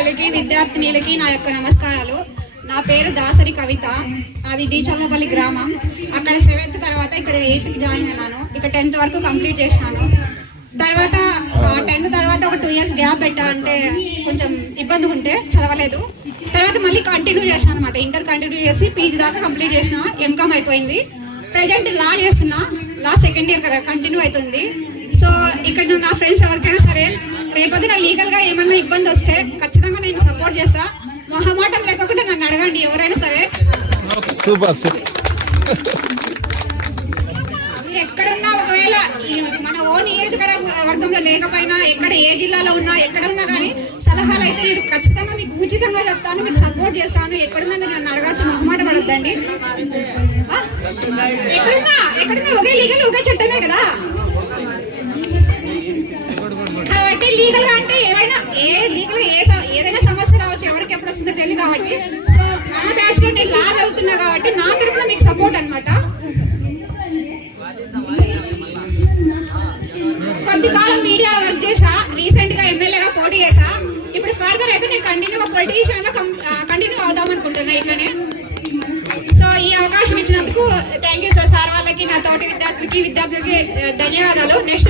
విద్యార్థులకి విద్యార్థినిలకి నా యొక్క నమస్కారాలు. నా పేరు దాసరి కవిత. అది డీచల్లపల్లి గ్రామం. అక్కడ సెవెంత్ తర్వాత ఇక్కడ ఎయిత్కి జాయిన్ అయినాను ఇక్కడ టెన్త్ వరకు కంప్లీట్ చేసినాను తర్వాత టెన్త్ తర్వాత ఒక టూ ఇయర్స్ గ్యాప్ పెట్టా అంటే కొంచెం ఇబ్బంది ఉంటే చదవలేదు. తర్వాత మళ్ళీ కంటిన్యూ చేసిన అనమాట ఇంటర్ కంటిన్యూ చేసి పీజీ దాకా కంప్లీట్ చేసిన ఎంకామ్ అయిపోయింది. ప్రజెంట్ లా చేస్తున్నా. లా సెకండ్ ఇయర్ కంటిన్యూ అవుతుంది సో ఇక్కడ నా ఫ్రెండ్స్ ఎవరికైనా సరే రేపొద్దున లీగల్గా ఏమన్నా ఇబ్బంది వస్తే ఖచ్చితంగా సపోర్ట్ చేస్తా? మొహమాటం లేకుండా నన్ను అడగండి ఎవరైనా సరే. Super super. మీరు ఎక్కడున్నా ఒకవేళ మన ఓ నియోజకవర్గంలో లేకపోయినా ఎక్కడ ఏ జిల్లాలో ఉన్నా ఎక్కడ ఉన్నా కానీ సలహాలు అయితే నేను ఖచ్చితంగా మీకు ఉచితంగా చెప్తాను మీకు సపోర్ట్ చేస్తాను. ఎక్కడున్నా మీరు నన్ను అడగచ్చు మొహమాట పడొద్దండి? ఎక్కడున్నా ఎక్కడున్నా ఒకే లీగల్ ఒకే చట్టమే కదా? తెలియదు కాబట్టి. సో నా బ్యాచ్లో నేను లా చదువుతున్నా కాబట్టి నా తరఫున మీకు సపోర్ట్ అన్నమాట. కొద్ది కాలం మీడియా వర్క్ చేసా రీసెంట్గా ఎమ్మెల్యేగా పోటీ చేసా. ఇప్పుడు ఫర్దర్ అయితే నేను కంటిన్యూ పొలిటీషియన్లో కంటిన్యూ అవుదాం అనుకుంటున్నా ఇట్లనే. సో ఈ అవకాశం ఇచ్చినందుకు థ్యాంక్ యూ సార్ సార్ వాళ్ళకి నా తోటి విద్యార్థులకి విద్యార్థులకి ధన్యవాదాలు. నెక్స్ట్